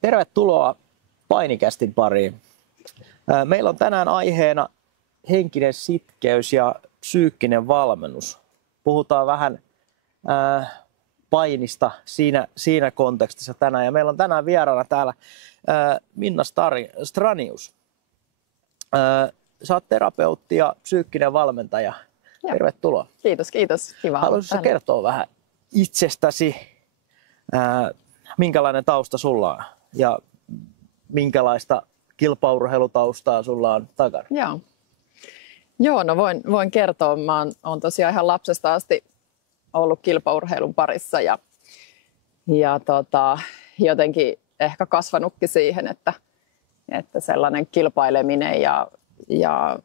Tervetuloa Painikästin pariin. Meillä on tänään aiheena henkinen sitkeys ja psyykkinen valmennus. Puhutaan vähän painista siinä kontekstissa tänään. Ja meillä on tänään vieraana täällä Minna Stranius. Sä oot terapeutti ja psyykkinen valmentaja. Joo. Tervetuloa. Kiitos. Kiva. Haluaisitko kertoa vähän itsestäsi, minkälainen tausta sulla on ja minkälaista kilpaurheilutaustaa sulla on takana? Joo, no voin kertoa. Mä oon tosiaan ihan lapsesta asti ollut kilpaurheilun parissa ja jotenkin ehkä kasvanutkin siihen, että sellainen kilpaileminen ja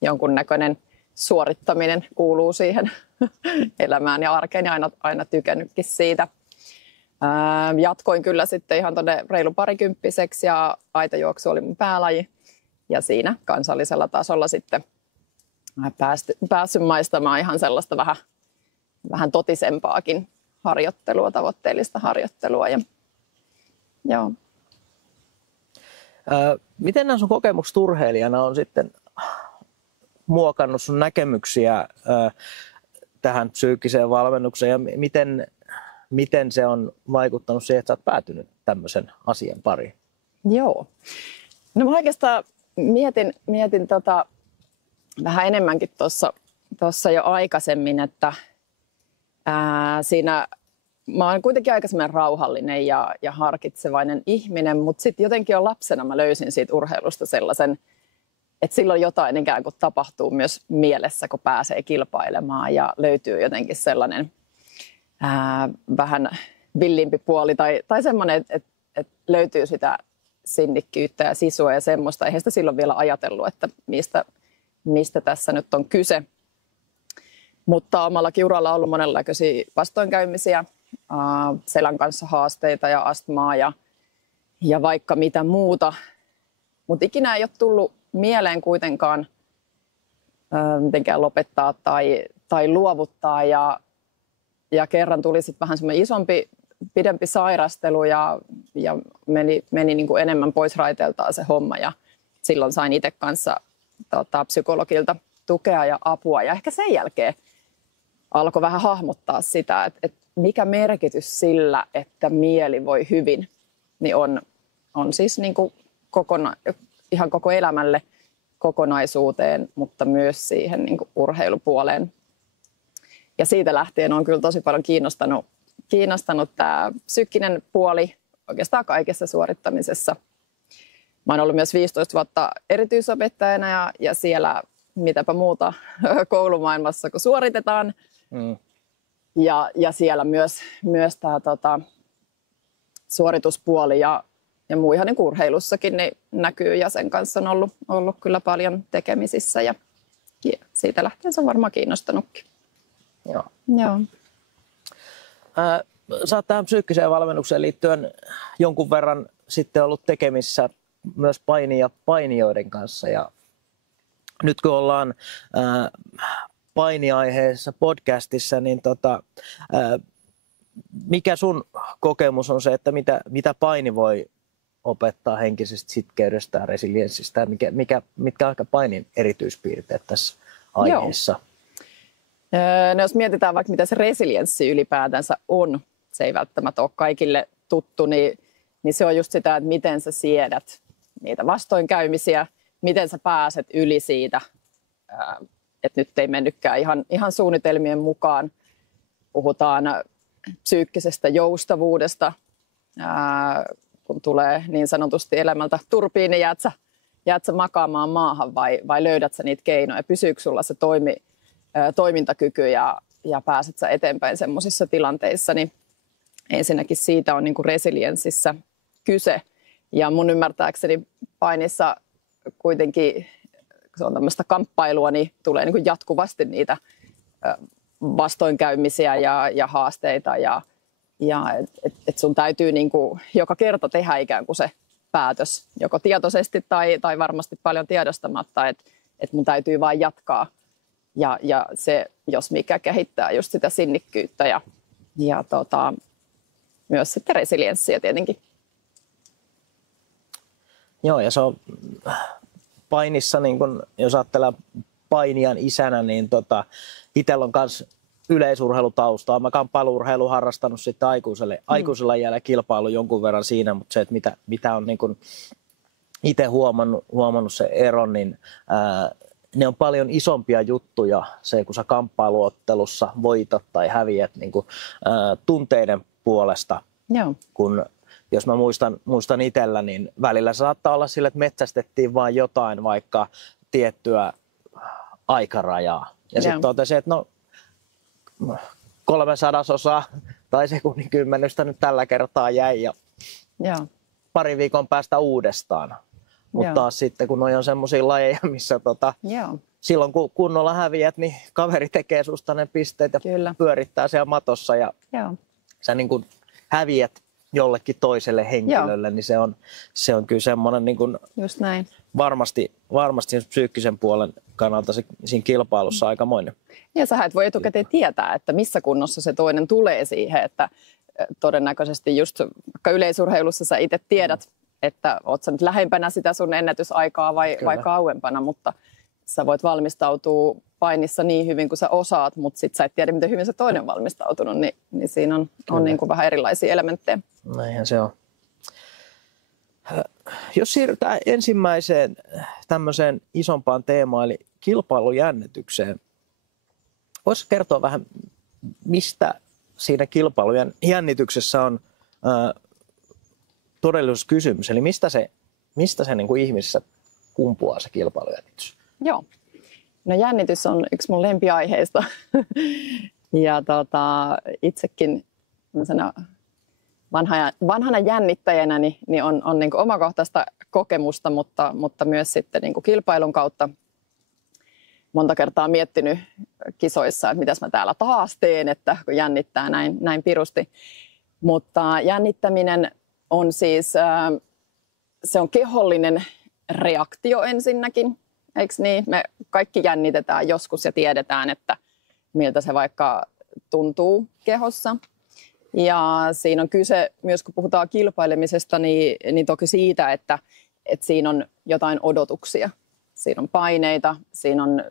jonkunnäköinen suorittaminen kuuluu siihen elämään ja arkeen ja aina tykännytkin siitä. Jatkoin kyllä sitten ihan tuonne reilu parikymppiseksi ja aitajuoksu oli mun päälaji ja siinä kansallisella tasolla sitten päässyt maistamaan ihan sellaista vähän totisempaakin harjoittelua, tavoitteellista harjoittelua. Joo. Miten nämä sun kokemukset urheilijana on sitten muokannut sun näkemyksiä tähän psyykkiseen valmennukseen ja miten se on vaikuttanut siihen, että sä oot päätynyt tämmöisen asian pariin? Joo. No mä oikeastaan mietin vähän enemmänkin tuossa jo aikaisemmin, että siinä mä oon kuitenkin aika semmoinen rauhallinen ja harkitsevainen ihminen, mutta sitten jotenkin jo lapsena mä löysin siitä urheilusta sellaisen, että silloin jotain ikään kuin tapahtuu myös mielessä, kun pääsee kilpailemaan ja löytyy jotenkin sellainen vähän villimpi puoli tai semmoinen, että löytyy sitä sinnikkyyttä ja sisua ja semmoista. Eihän sitä silloin vielä ajatellut, että mistä tässä nyt on kyse. Mutta omallakin uralla on ollut monenlaisia vastoinkäymisiä, selän kanssa haasteita ja astmaa ja vaikka mitä muuta. Mutta ikinä ei ole tullut mieleen kuitenkaan mitenkään lopettaa tai luovuttaa. Ja kerran tuli sitten vähän semmoinen pidempi sairastelu ja meni niin kuin enemmän pois raiteeltaan se homma. Ja silloin sain itse kanssa psykologilta tukea ja apua. Ja ehkä sen jälkeen alkoi vähän hahmottaa sitä, että mikä merkitys sillä, että mieli voi hyvin, niin on siis niin kuin ihan koko elämälle kokonaisuuteen, mutta myös siihen niin kuin urheilupuoleen. Ja siitä lähtien on kyllä tosi paljon kiinnostanut tämä psyykkinen puoli oikeastaan kaikessa suorittamisessa. Mä oon ollut myös 15 vuotta erityisopettajana ja siellä mitäpä muuta koulumaailmassa, kun suoritetaan. Ja siellä myös tämä suorituspuoli ja muu ihan niin urheilussakin niin näkyy ja sen kanssa on ollut kyllä paljon tekemisissä ja siitä lähtien se on varmaan kiinnostanutkin. Joo. Sä oot tähän psyykkiseen valmennukseen liittyen jonkun verran sitten ollut tekemisissä myös painijoiden kanssa ja nyt kun ollaan painiaiheessa podcastissa, niin mikä sun kokemus on se, että mitä paini voi opettaa henkisestä sitkeydestä ja resilienssistä? Mitkä on ehkä painin erityispiirteet tässä aiheessa? No jos mietitään vaikka mitä se resilienssi ylipäätänsä on, se ei välttämättä ole kaikille tuttu, niin se on just sitä, että miten sä siedät niitä vastoinkäymisiä, miten sä pääset yli siitä, että nyt ei mennytkään ihan suunnitelmien mukaan. Puhutaan psyykkisestä joustavuudesta, kun tulee niin sanotusti elämältä turpiin, niin jäät sä makaamaan maahan vai löydät sä niitä keinoja? Pysyykö sulla se toimintakyky ja pääset sä eteenpäin semmoisissa tilanteissa? Niin ensinnäkin siitä on niin kuin resilienssissä kyse. Ja mun ymmärtääkseni painissa kuitenkin, kun se on tämmöistä kamppailua, niin tulee niin kuin jatkuvasti niitä vastoinkäymisiä ja haasteita. Ja et sun täytyy niin kuin joka kerta tehdä ikään kuin se päätös, joko tietoisesti tai varmasti paljon tiedostamatta, että mun täytyy vain jatkaa. Ja se, jos mikä, kehittää just sitä sinnikkyyttä ja myös sitten resilienssiä tietenkin. Joo, ja se on painissa, niin kun, jos ajattelee painijan isänä, niin itsellä on myös yleisurheilutaustaa. Mä kamppailu-urheilu harrastanut sitten aikuisella iällä kilpailu jonkun verran siinä, mutta se, että mitä on niin kun itse huomannut se ero, niin ne on paljon isompia juttuja, se kun sä kamppailuottelussa voitat tai häviät niin kun, tunteiden puolesta, Joo. kun jos mä muistan itsellä, niin välillä saattaa olla sille, että metsästettiin vain jotain, vaikka tiettyä aikarajaa. Ja sitten totesin, että no 300 tai sekunnin kymmenystä nyt tällä kertaa jäi ja pari viikon päästä uudestaan. Mutta taas sitten, kun on semmoisia lajeja, missä silloin kun kunnolla häviät, niin kaveri tekee susta ne pisteet ja pyörittää siellä matossa ja sä niin kuin häviät jollekin toiselle henkilölle, niin se on kyllä semmoinen niin kuin just näin. Varmasti psyykkisen puolen kannalta siinä kilpailussa aikamoinen. Ja sä et voi etukäteen tietää, että missä kunnossa se toinen tulee siihen, että todennäköisesti just vaikka yleisurheilussa sä itse tiedät, että oot sä nyt lähempänä sitä sun ennätysaikaa vai kauempana, mutta sä voit valmistautua painissa niin hyvin kuin sä osaat, mutta sit sä et tiedä, miten hyvin se toinen on valmistautunut, niin siinä on niin kuin vähän erilaisia elementtejä. Näinhän se on. Jos siirrytään ensimmäiseen tämmöiseen isompaan teemaan, eli kilpailujännitykseen. Voisi kertoa vähän, mistä siinä kilpailujen jännityksessä on todellisuuskysymys, eli mistä se niin kuin ihmisessä kumpuaa se kilpailujännitys? Joo. No jännitys on yksi mun lempiaiheista ja itsekin vanhana jännittäjänä niin on niin kuin omakohtaista kokemusta, mutta myös sitten niin kuin kilpailun kautta monta kertaa miettinyt kisoissa, että mitäs mä täällä taas teen, että kun jännittää näin pirusti. Mutta jännittäminen on siis, se on kehollinen reaktio ensinnäkin, eikö niin? Me kaikki jännitetään joskus ja tiedetään, että miltä se vaikka tuntuu kehossa. Ja siinä on kyse, myös kun puhutaan kilpailemisesta, niin toki siitä, että siinä on jotain odotuksia. Siinä on paineita,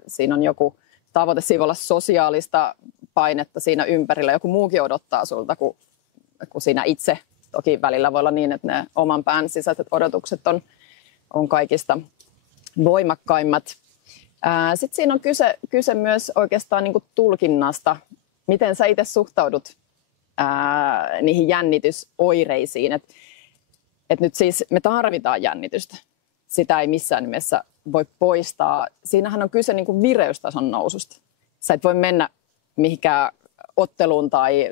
siinä on joku tavoite, siinä voi olla sosiaalista painetta siinä ympärillä. Joku muukin odottaa sulta kuin siinä itse. Toki välillä voi olla niin, että ne oman pään sisäiset odotukset on kaikista voimakkaimmat. Sitten siinä on kyse myös oikeastaan niin kuin tulkinnasta. Miten sä itse suhtaudut niihin jännitysoireisiin. Et nyt siis me tarvitaan jännitystä. Sitä ei missään nimessä voi poistaa. Siinähän on kyse niin kuin vireystason noususta. Sä et voi mennä mihinkään otteluun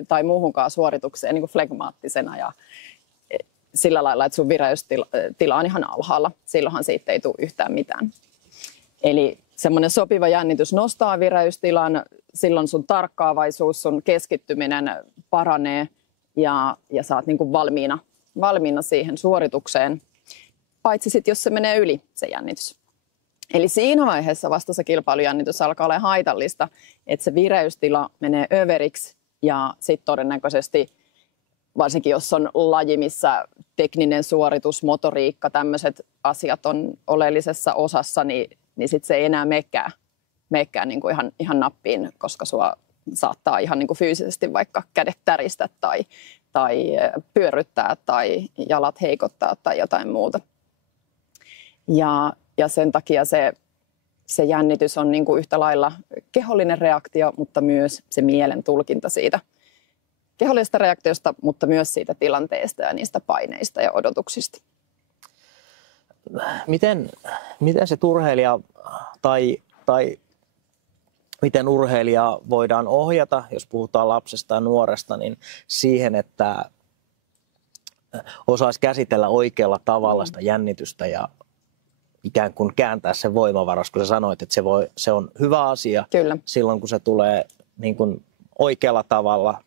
tai muuhunkaan suoritukseen niin kuin flegmaattisena ja sillä lailla, että sun vireystila on ihan alhaalla. Silloinhan siitä ei tule yhtään mitään. Eli semmoinen sopiva jännitys nostaa vireystilan, silloin sun tarkkaavaisuus, sun keskittyminen paranee ja sä oot niin kuin valmiina siihen suoritukseen, paitsi sitten jos se menee yli se jännitys. Eli siinä vaiheessa vasta se kilpailujännitys alkaa olla haitallista, että se vireystila menee överiksi ja sitten todennäköisesti, varsinkin jos on laji, missä tekninen suoritus, motoriikka, tämmöiset asiat on oleellisessa osassa, niin sitten se ei enää meekään niin kuin ihan nappiin, koska sua saattaa ihan niin kuin fyysisesti vaikka kädet täristä tai pyörryttää tai jalat heikottaa tai jotain muuta. Ja sen takia se jännitys on niin kuin yhtä lailla kehollinen reaktio, mutta myös se mielen tulkinta siitä kehollisesta reaktiosta, mutta myös siitä tilanteesta ja niistä paineista ja odotuksista. Miten se urheilija tai miten urheilijaa voidaan ohjata, jos puhutaan lapsesta ja nuoresta, niin siihen, että osaisi käsitellä oikealla tavalla sitä jännitystä ja ikään kuin kääntää sen voimavaraksi, kun sä sanoit, että se on hyvä asia. Kyllä. Silloin, kun se tulee niin kuin oikealla tavalla,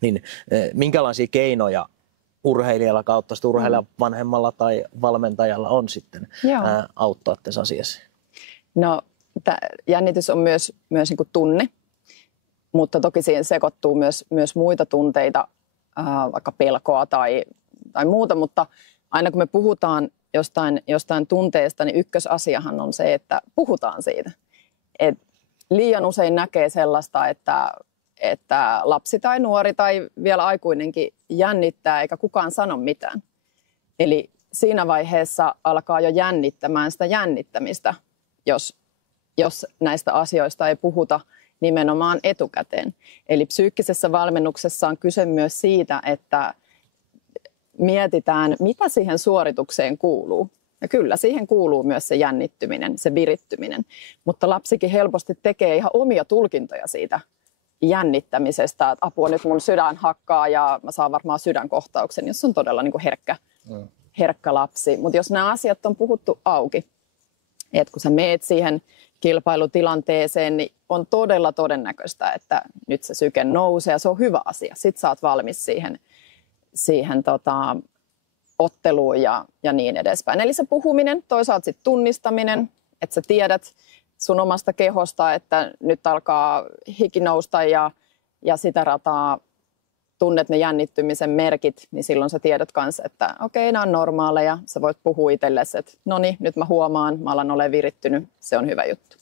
niin minkälaisia keinoja urheilijalla kautta urheilijan vanhemmalla tai valmentajalla on sitten auttaa tässä asiassa? No, jännitys on myös niin kuin tunne, mutta toki siihen sekoittuu myös muita tunteita. vaikka pelkoa tai muuta, mutta aina kun me puhutaan jostain tunteesta, niin ykkösasiahan on se, että puhutaan siitä. Et liian usein näkee sellaista, että lapsi tai nuori tai vielä aikuinenkin jännittää eikä kukaan sano mitään. Eli siinä vaiheessa alkaa jo jännittämään sitä jännittämistä, jos näistä asioista ei puhuta nimenomaan etukäteen. Eli psyykkisessä valmennuksessa on kyse myös siitä, että mietitään, mitä siihen suoritukseen kuuluu. Ja kyllä, siihen kuuluu myös se jännittyminen, se virittyminen. Mutta lapsikin helposti tekee ihan omia tulkintoja siitä jännittämisestä, että apua, nyt mun sydän hakkaa ja mä saan varmaan sydänkohtauksen, jos on todella niin kuin herkkä lapsi. Mutta jos nämä asiat on puhuttu auki, että kun sä meet siihen kilpailutilanteeseen, niin on todella todennäköistä, että nyt se syke nousee ja se on hyvä asia. Sitten sä oot valmis siihen otteluun ja niin edespäin. Eli se puhuminen, toisaalta sitten tunnistaminen, että sä tiedät sun omasta kehosta, että nyt alkaa hiki nousta ja sitä rataa tunnet ne jännittymisen merkit, niin silloin sä tiedät kanssa, että okei, nämä on normaaleja. Sä voit puhua itsellesi, että no niin, nyt mä huomaan, mä alan olemaan virittynyt, se on hyvä juttu.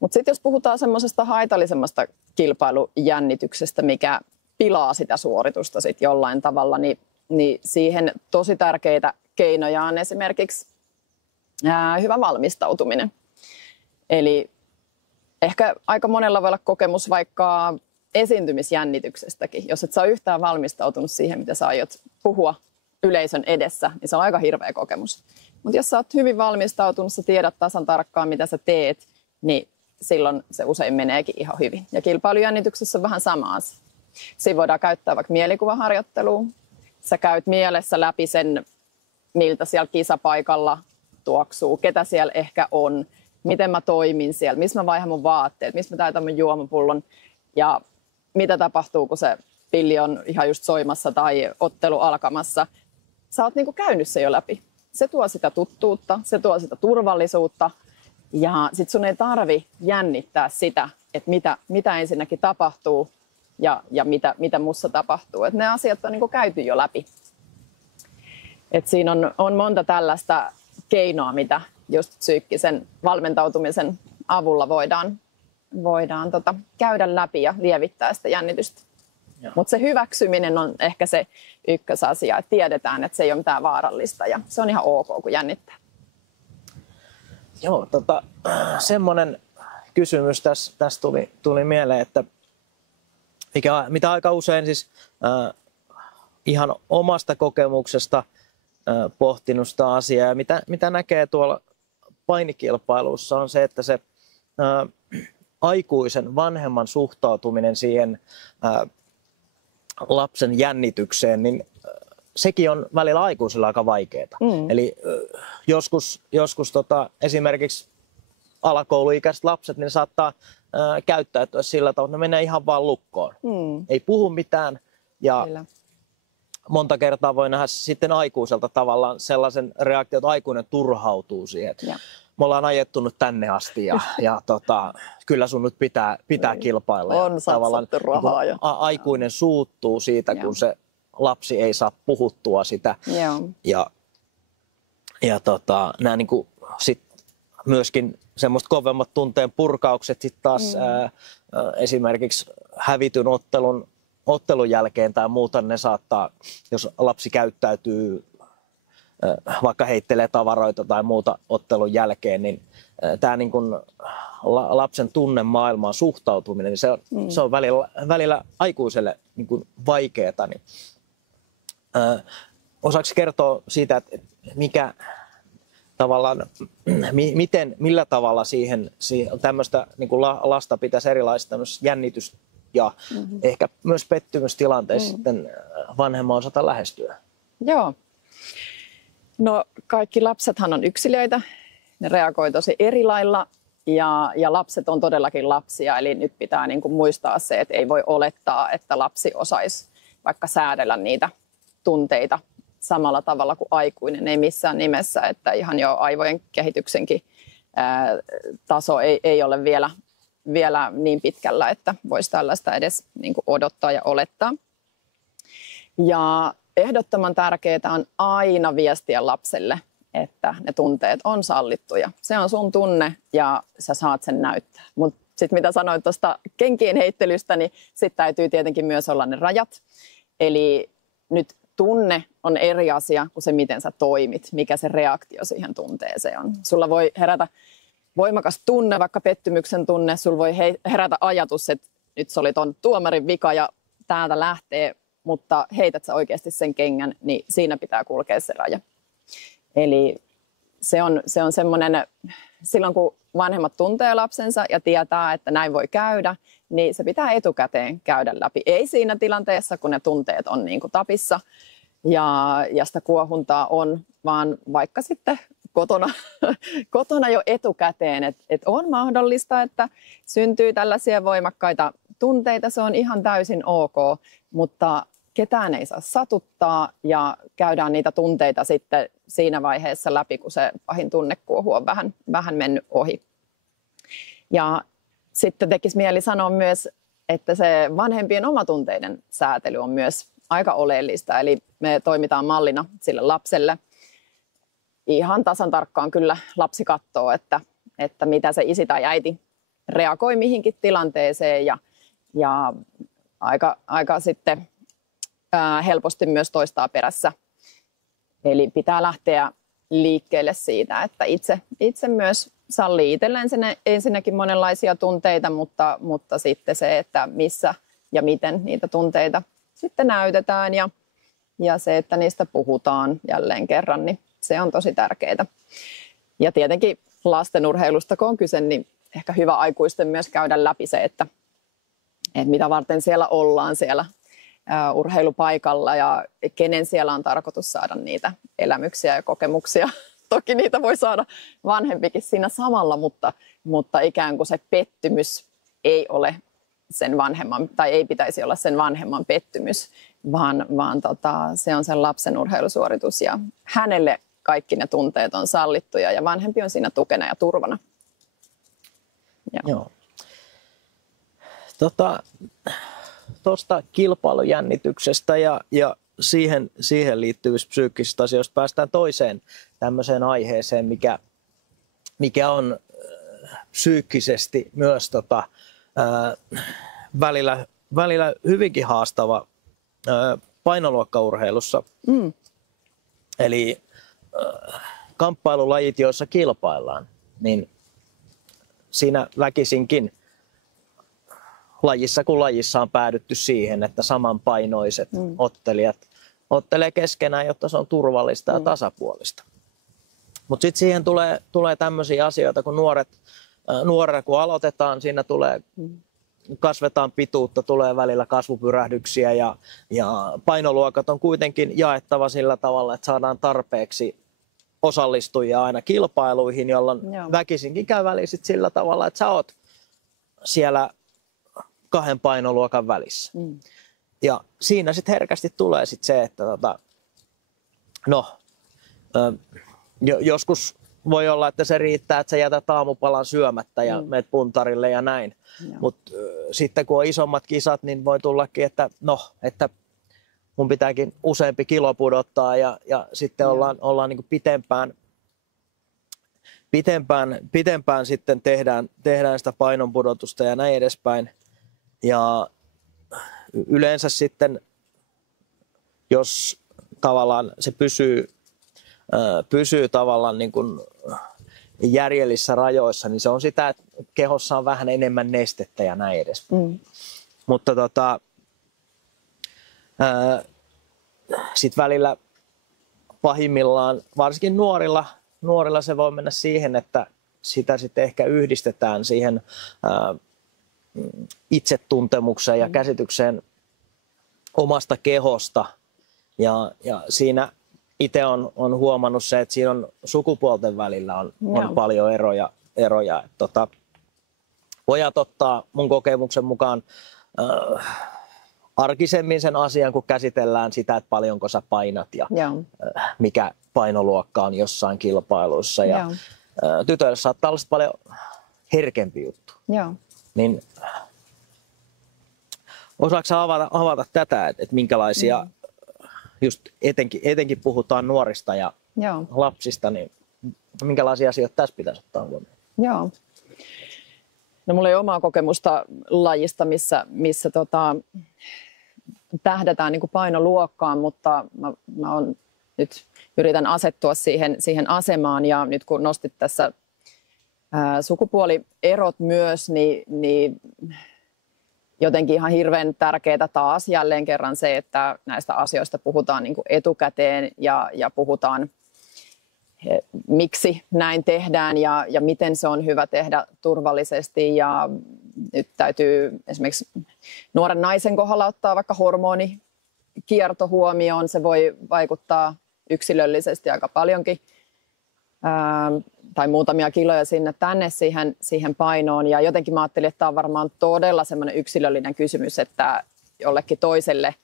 Mutta sitten jos puhutaan semmoisesta haitallisemmasta kilpailujännityksestä, mikä pilaa sitä suoritusta sit jollain tavalla, niin siihen tosi tärkeitä keinoja on esimerkiksi hyvä valmistautuminen. Eli ehkä aika monella voi olla kokemus vaikka esiintymisjännityksestäkin. Jos et sä ole yhtään valmistautunut siihen, mitä sä aiot puhua yleisön edessä, niin se on aika hirveä kokemus. Mutta jos sä oot hyvin valmistautunut, sä tiedät tasan tarkkaan, mitä sä teet, niin silloin se usein meneekin ihan hyvin. Ja kilpailujännityksessä on vähän sama asia. Siinä voidaan käyttää vaikka mielikuvaharjoittelua. Sä käyt mielessä läpi sen, miltä siellä kisapaikalla tuoksuu, ketä siellä ehkä on, miten mä toimin siellä, missä mä vaihan mun vaatteet, missä mä täytän mun juomapullon ja mitä tapahtuu, kun se pilli on ihan just soimassa tai ottelu alkamassa. Sä oot niinku käynyt se jo läpi. Se tuo sitä tuttuutta, se tuo sitä turvallisuutta ja sit sun ei tarvi jännittää sitä, että mitä ensinnäkin tapahtuu ja mitä mussa tapahtuu. Et ne asiat on niinku käyty jo läpi. Et siinä on monta tällaista keinoa, mitä just psyykkisen valmentautumisen avulla voidaan käydä läpi ja lievittää sitä jännitystä. Mutta se hyväksyminen on ehkä se ykkösasia, että tiedetään, että se ei ole mitään vaarallista ja se on ihan ok, kun jännittää. Joo, semmoinen kysymys tässä tuli mieleen, että mitä aika usein siis ihan omasta kokemuksesta pohtinut sitä asiaa ja mitä näkee tuolla painikilpailussa on se, että se aikuisen vanhemman suhtautuminen siihen lapsen jännitykseen, niin sekin on välillä aikuisilla aika vaikeaa. Eli joskus esimerkiksi alakouluikäiset lapset niin saattaa käyttäytyä sillä tavalla, että ne menee ihan vaan lukkoon. Ei puhu mitään ja Kyllä. monta kertaa voi nähdä sitten aikuiselta tavallaan sellaisen reaktion, että aikuinen turhautuu siihen. Me ollaan ajettunut tänne asti ja kyllä sun nyt pitää kilpailla. On satsattu rahaa jo. Aikuinen suuttuu siitä, kun se lapsi ei saa puhuttua sitä. Ja nämä niin kuin sit myöskin semmoista kovemmat tunteen purkaukset sit taas esimerkiksi hävityn ottelun jälkeen tai muuta, ne saattaa, jos lapsi käyttäytyy vaikka heittelee tavaroita tai muuta ottelun jälkeen, niin tämä niin kuin lapsen tunnemaailmaan suhtautuminen, niin se on välillä aikuiselle niin kuin vaikeaa. Niin, osaako kertoa siitä, että mikä tavallaan, millä tavalla siihen tämmöistä niin kuin lasta pitäisi erilaista jännitys ja ehkä myös pettymystilanteissa sitten vanhemman osata lähestyä? Joo. No kaikki lapsethan on yksilöitä, ne reagoi tosi eri lailla ja lapset on todellakin lapsia, eli nyt pitää niin kuin muistaa se, että ei voi olettaa, että lapsi osaisi vaikka säädellä niitä tunteita samalla tavalla kuin aikuinen, ei missään nimessä, että ihan jo aivojen kehityksenkin taso ei ole vielä niin pitkällä, että voisi tällaista edes niin kuin odottaa ja olettaa. Ja ehdottoman tärkeää on aina viestiä lapselle, että ne tunteet on sallittuja. Se on sun tunne ja sä saat sen näyttää. Mutta sitten mitä sanoit tuosta kenkien heittelystä, niin sitten täytyy tietenkin myös olla ne rajat. Eli nyt tunne on eri asia kuin se, miten sä toimit, mikä se reaktio siihen tunteeseen on. Sulla voi herätä voimakas tunne, vaikka pettymyksen tunne. Sulla voi herätä ajatus, että nyt se oli ton tuomarin vika ja täältä lähtee, mutta heität sä oikeasti sen kengän, niin siinä pitää kulkea se raja. Eli se on semmoinen, silloin kun vanhemmat tuntee lapsensa ja tietää, että näin voi käydä, niin se pitää etukäteen käydä läpi. Ei siinä tilanteessa, kun ne tunteet on niin kuin tapissa ja sitä kuohuntaa on, vaan vaikka sitten kotona jo etukäteen, että on mahdollista, että syntyy tällaisia voimakkaita tunteita, se on ihan täysin ok, mutta ketään ei saa satuttaa ja käydään niitä tunteita sitten siinä vaiheessa läpi, kun se pahin tunnekuohu on vähän mennyt ohi. Ja sitten tekisi mieli sanoa myös, että se vanhempien omatunteiden säätely on myös aika oleellista. Eli me toimitaan mallina sille lapselle. Ihan tasan tarkkaan kyllä lapsi katsoo, että mitä se isi tai äiti reagoi mihinkin tilanteeseen ja aika sitten helposti myös toistaa perässä. Eli pitää lähteä liikkeelle siitä, että itse myös sallii itselleen ensinnäkin monenlaisia tunteita, mutta sitten se, että missä ja miten niitä tunteita sitten näytetään ja se, että niistä puhutaan jälleen kerran, niin se on tosi tärkeää. Ja tietenkin lastenurheilusta, kun on kyse, niin ehkä hyvä aikuisten myös käydä läpi se, että mitä varten siellä ollaan siellä urheilupaikalla ja kenen siellä on tarkoitus saada niitä elämyksiä ja kokemuksia. Toki niitä voi saada vanhempikin siinä samalla, mutta ikään kuin se pettymys ei ole sen vanhemman, tai ei pitäisi olla sen vanhemman pettymys, vaan se on sen lapsen urheilusuoritus ja hänelle kaikki ne tunteet on sallittuja ja vanhempi on siinä tukena ja turvana. Joo. Tuosta kilpailujännityksestä ja siihen liittyvistä psyykkisistä asioista päästään toiseen tämmöiseen aiheeseen, mikä on psyykkisesti myös välillä hyvinkin haastava painoluokkaurheilussa. Eli kamppailulajit, joissa kilpaillaan, niin siinä väkisinkin lajissa kuin lajissa on päädytty siihen, että samanpainoiset ottelijat ottelee keskenään, jotta se on turvallista ja tasapuolista. Mutta sitten siihen tulee tämmöisiä asioita, kun nuorena kun aloitetaan, siinä kasvetaan pituutta, tulee välillä kasvupyrähdyksiä ja painoluokat on kuitenkin jaettava sillä tavalla, että saadaan tarpeeksi osallistujia aina kilpailuihin, jolloin väkisinkin käy väliin sillä tavalla, että sä oot siellä 2 painoluokan välissä. Ja siinä sitten herkästi tulee sit se, että joskus voi olla, että se riittää, että sä jätät aamupalan syömättä ja menet puntarille ja näin. Mutta sitten kun on isommat kisat, niin voi tullakin, että mun pitääkin useampi kilo pudottaa ja sitten ollaan niin kuin pitempään sitten tehdään sitä painonpudotusta ja näin edespäin. Ja yleensä sitten, jos tavallaan se pysyy tavallaan niin kuin järjellissä rajoissa, niin se on sitä, että kehossa on vähän enemmän nestettä ja näin edespäin. Mutta sitten välillä pahimmillaan, varsinkin nuorilla se voi mennä siihen, että sitä sitten ehkä yhdistetään siihen itsetuntemukseen ja käsitykseen omasta kehosta. Ja siinä itse on huomannut se, että siinä on sukupuolten välillä on paljon eroja. Pojat ottaa mun kokemuksen mukaan arkisemmin sen asian, kun käsitellään sitä, että paljonko sä painat ja mikä painoluokka on jossain kilpailuissa. Ja tytöille saattaa olla paljon herkempi juttu. Niin osaatko avata tätä, että minkälaisia just etenkin puhutaan nuorista ja Joo. lapsista, niin minkälaisia asioita tässä pitäisi ottaa huomioon? Joo. No, mulla ei ole omaa kokemusta lajista, missä tähdätään niin kuin painoluokkaan, mutta mä nyt yritän asettua siihen asemaan, ja nyt kun nostit tässä sukupuolierot myös, niin jotenkin ihan hirveän tärkeää taas jälleen kerran se, että näistä asioista puhutaan niin kuin etukäteen ja puhutaan, miksi näin tehdään ja miten se on hyvä tehdä turvallisesti. Ja nyt täytyy esimerkiksi nuoren naisen kohdalla ottaa vaikka hormonikierto huomioon. Se voi vaikuttaa yksilöllisesti aika paljonkin, tai muutamia kiloja sinne tänne siihen painoon. Ja jotenkin mä ajattelin, että tämä on varmaan todella semmoinen yksilöllinen kysymys, että jollekin toiselle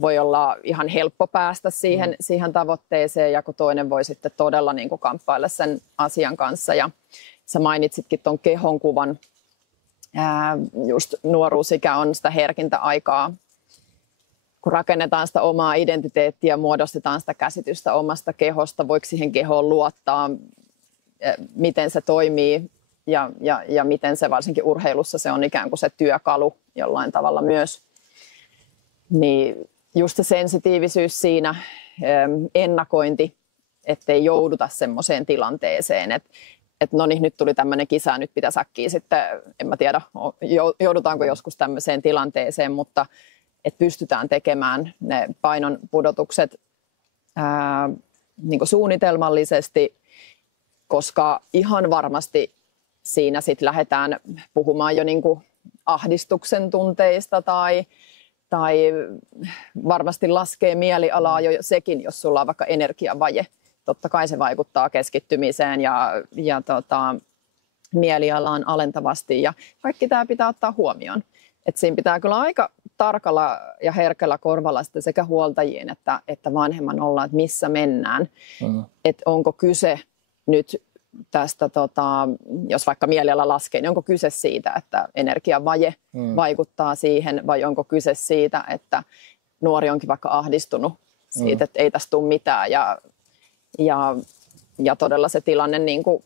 voi olla ihan helppo päästä siihen tavoitteeseen, ja kun toinen voi sitten todella niin kuin kamppailla sen asian kanssa. Ja sä mainitsitkin tuon kehonkuvan. Just nuoruusikä on sitä herkintä aikaa, kun rakennetaan sitä omaa identiteettiä, muodostetaan sitä käsitystä omasta kehosta, voiko siihen kehoon luottaa, miten se toimii ja miten se varsinkin urheilussa se on ikään kuin se työkalu jollain tavalla myös. Niin just se sensitiivisyys siinä, ennakointi, ettei jouduta semmoiseen tilanteeseen, että no niin, nyt tuli tämmöinen kisa, nyt pitäisi äkkiä sitten, en mä tiedä, joudutaanko joskus tämmöiseen tilanteeseen, mutta että pystytään tekemään ne painon pudotukset niin kuin suunnitelmallisesti, koska ihan varmasti siinä sitten lähdetään puhumaan jo niin kuin ahdistuksen tunteista tai varmasti laskee mielialaa jo sekin, jos sulla on vaikka energiavaje. Totta kai se vaikuttaa keskittymiseen ja mielialaan alentavasti, ja kaikki tämä pitää ottaa huomioon. Et siinä pitää kyllä aika tarkalla ja herkällä korvalla sekä huoltajien että vanhemman olla, että missä mennään. Että onko kyse nyt tästä, jos vaikka mieliala laskee, niin onko kyse siitä, että energiavaje vaikuttaa siihen, vai onko kyse siitä, että nuori onkin vaikka ahdistunut siitä, että ei tästä tule mitään, ja todella se tilanne niin kuin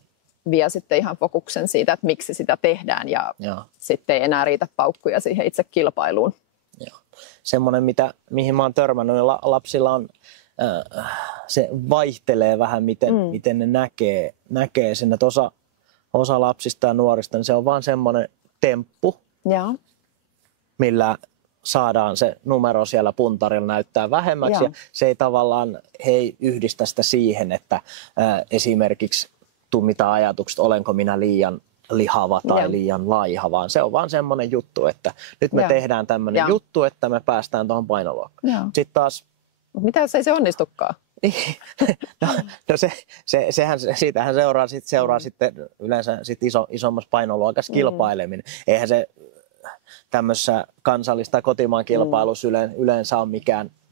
vie sitten ihan fokuksen siitä, että miksi sitä tehdään, ja sitten ei enää riitä paukkuja siihen itse kilpailuun. Joo. Semmoinen, mihin mä oon törmännyt, niin lapsilla on, se vaihtelee vähän, miten ne näkee sen, että osa lapsista ja nuorista, niin se on vaan semmoinen temppu, millä saadaan se numero siellä puntarilla näyttää vähemmäksi. Ja se ei tavallaan, he ei yhdistä sitä siihen, että esimerkiksi mitään ajatukset, olenko minä liian lihava tai liian laiha, vaan se on vaan semmoinen juttu, että nyt me tehdään tämmöinen juttu, että me päästään tuohon painoluokkaan. Sitten taas... Mitä jos ei se onnistukaan? No siitähän seuraa sitten yleensä isommassa painoluokassa kilpaileminen. Eihän se tämmöisessä kansallista tai kotimaan kilpailussa yleensä ole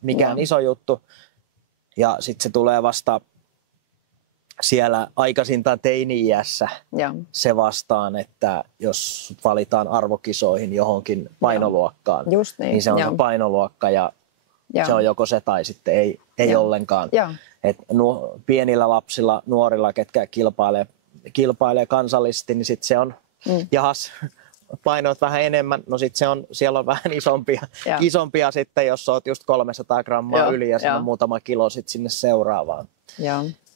mikään iso juttu. Ja sitten se tulee vasta siellä aikaisintaan teini-iässä se vastaan, että jos valitaan arvokisoihin johonkin painoluokkaan, niin se on se painoluokka ja se on joko se tai sitten ei ollenkaan. Et pienillä lapsilla, nuorilla, ketkä kilpailee kansallisesti, niin sitten se on jahas, painot vähän enemmän, no sitten siellä on vähän isompia sitten, jos olet just 300 grammaa yli ja siinä on muutama kilo sitten sinne seuraavaan.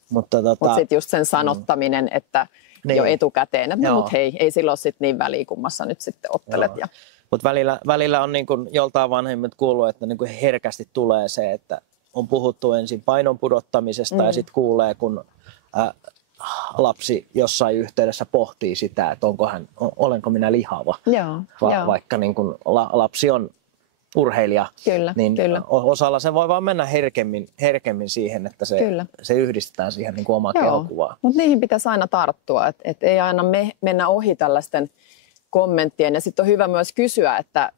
Mutta sitten just sen sanottaminen, että jo etukäteen, että no, mut hei, ei silloin sitten niin väliä, kummassa nyt sitten ottelet. Mutta välillä on niin kuin joltain vanhemmilta kuullut, että niin kuin herkästi tulee se, että on puhuttu ensin painon pudottamisesta ja sitten kuulee, kun lapsi jossain yhteydessä pohtii sitä, että olenko minä lihava, vaikka niin kuin lapsi on urheilija, niin osalla se voi vaan mennä herkemmin siihen, että se yhdistetään siihen niin kuin omaan kehokuvaan. Mutta niihin pitäisi aina tarttua, että ei aina mennä ohi tällaisten kommenttien. Ja sitten on hyvä myös kysyä, että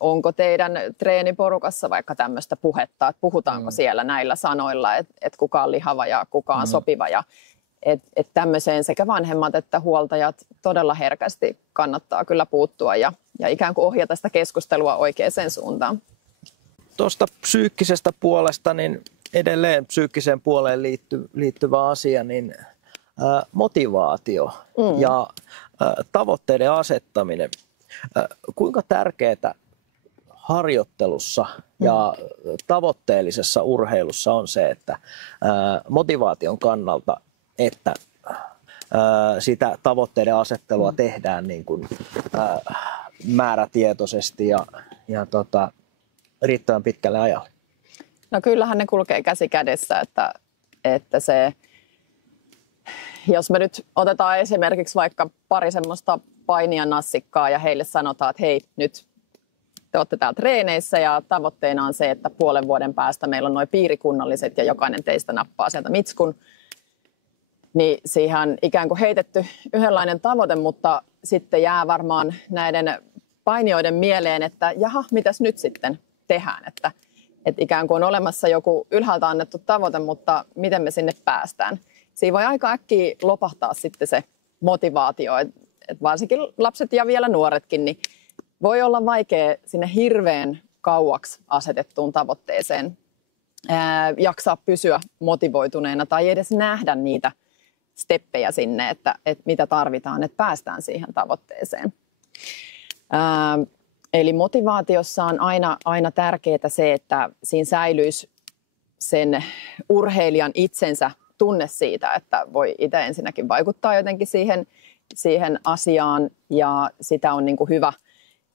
onko teidän treeniporukassa vaikka tämmöistä puhetta, että puhutaanko siellä näillä sanoilla, että kuka on lihava ja kuka on sopiva. Ja että tämmöiseen sekä vanhemmat että huoltajat todella herkästi kannattaa kyllä puuttua ja ikään kuin ohjata sitä keskustelua oikeaan suuntaan. tuosta psyykkisestä puolesta, niin edelleen psyykkiseen puoleen liittyvä asia, niin motivaatio ja tavoitteiden asettaminen. Kuinka tärkeää harjoittelussa ja tavoitteellisessa urheilussa on se, että motivaation kannalta, että sitä tavoitteiden asettelua tehdään niin kuin, määrätietoisesti ja riittävän pitkälle ajalle? No kyllähän ne kulkee käsi kädessä, että se, jos me nyt otetaan esimerkiksi vaikka pari semmoista painijanassikkaa ja heille sanotaan, että hei, nyt te olette täällä treeneissä ja tavoitteena on se, että puolen vuoden päästä meillä on noin piirikunnalliset ja jokainen teistä nappaa sieltä mitskun, niin siihen on ikään kuin heitetty yhdenlainen tavoite, mutta sitten jää varmaan näiden painijoiden mieleen, että jaha, mitäs nyt sitten tehdään, että ikään kuin on olemassa joku ylhäältä annettu tavoite, mutta miten me sinne päästään. Siinä voi aika äkkiä lopahtaa sitten se motivaatio, että varsinkin lapset ja vielä nuoretkin, niin voi olla vaikea sinne hirveän kauaksi asetettuun tavoitteeseen jaksaa pysyä motivoituneena tai edes nähdä niitä steppejä sinne, että mitä tarvitaan, että päästään siihen tavoitteeseen. Eli motivaatiossa on aina tärkeää se, että siinä säilyisi sen urheilijan itsensä tunne siitä, että voi itse ensinnäkin vaikuttaa jotenkin siihen asiaan ja sitä on niin kuin hyvä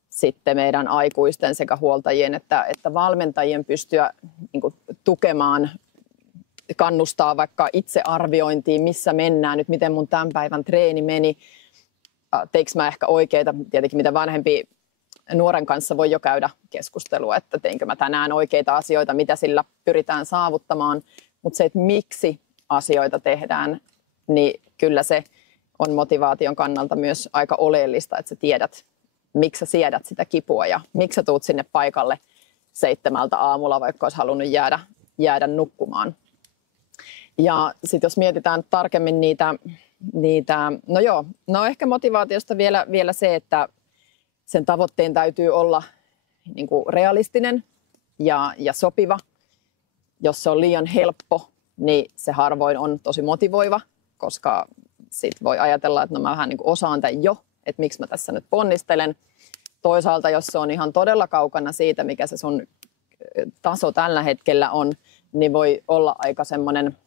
sitten meidän aikuisten sekä huoltajien että valmentajien pystyä niin kuin tukemaan, kannustaa vaikka itsearviointiin, missä mennään nyt, miten mun tämän päivän treeni meni, teikö mä ehkä oikeita, tietenkin mitä vanhempi nuoren kanssa voi jo käydä keskustelua, että teinkö mä tänään oikeita asioita, mitä sillä pyritään saavuttamaan, mutta se, että miksi asioita tehdään, niin kyllä se on motivaation kannalta myös aika oleellista, että sä tiedät, miksi sä siedät sitä kipua ja miksi sä tuut sinne paikalle 7 aamulla, vaikka olisi halunnut jäädä nukkumaan. Ja sitten jos mietitään tarkemmin niitä no ehkä motivaatiosta vielä se, että sen tavoitteen täytyy olla niin kuin realistinen ja sopiva. Jos se on liian helppo, niin se harvoin on tosi motivoiva, koska sitten voi ajatella, että no mä vähän niin kuin osaan tämän jo, että miksi mä tässä nyt ponnistelen. Toisaalta, jos se on ihan todella kaukana siitä, mikä se sun taso tällä hetkellä on, niin voi olla aika semmoinen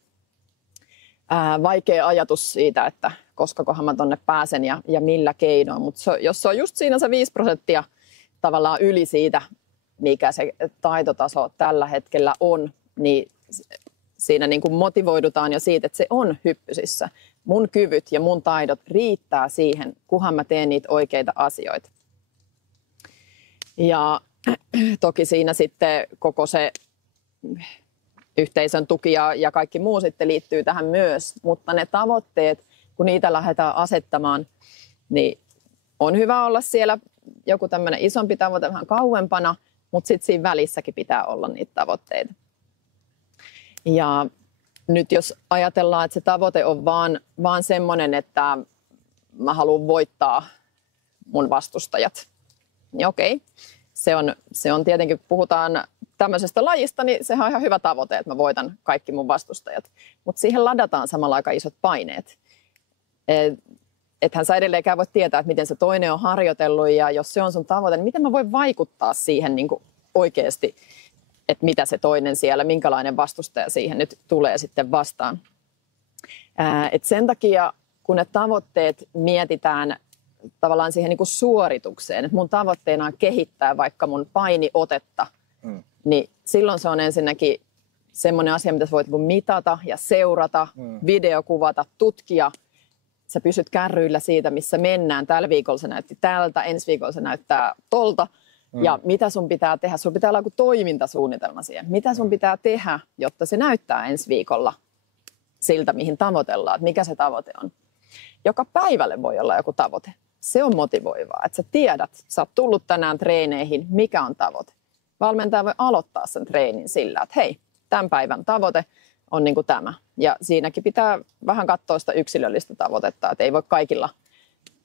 vaikea ajatus siitä, että koskakohan mä tonne pääsen ja millä keinoin. Mutta jos se on just siinä se 5% tavallaan yli siitä, mikä se taitotaso tällä hetkellä on, niin siinä niin kuin motivoidutaan jo siitä, että se on hyppysissä. Mun kyvyt ja mun taidot riittää siihen, kunhan mä teen niitä oikeita asioita. Ja toki siinä sitten koko se yhteisön tuki ja kaikki muu sitten liittyy tähän myös, mutta ne tavoitteet, kun niitä lähdetään asettamaan, niin on hyvä olla siellä joku tämmöinen isompi tavoite vähän kauempana, mutta sitten siinä välissäkin pitää olla niitä tavoitteita. Ja nyt jos ajatellaan, että se tavoite on vaan semmoinen, että mä haluan voittaa mun vastustajat, niin okei. Se on tietenkin, kun puhutaan tämmöisestä lajista, niin sehän on ihan hyvä tavoite, että mä voitan kaikki mun vastustajat. Mutta siihen ladataan samalla aika isot paineet. Ethän sä edelleenkään voi tietää, että miten se toinen on harjoitellut ja jos se on sun tavoite, niin miten mä voin vaikuttaa siihen niin kuin oikeasti, että mitä se toinen siellä, minkälainen vastustaja siihen nyt tulee sitten vastaan. Et sen takia, kun ne tavoitteet mietitään tavallaan siihen niin kuin suoritukseen, että mun tavoitteena on kehittää vaikka mun painiotetta, niin silloin se on ensinnäkin semmoinen asia, mitä sä voit mitata ja seurata, videokuvata, tutkia. Sä pysyt kärryillä siitä, missä mennään. Tällä viikolla se näytti tältä, ensi viikolla se näyttää tolta. Ja mitä sun pitää tehdä? Sun pitää olla joku toimintasuunnitelma siihen. Mitä sun pitää tehdä, jotta se näyttää ensi viikolla siltä, mihin tavoitellaan, että mikä se tavoite on. Joka päivälle voi olla joku tavoite. Se on motivoivaa, että sä tiedät, sä oot tullut tänään treeneihin, mikä on tavoite. Valmentaja voi aloittaa sen treenin sillä, että hei, tämän päivän tavoite on niin kuin tämä. Ja siinäkin pitää vähän katsoa sitä yksilöllistä tavoitetta, että ei voi kaikilla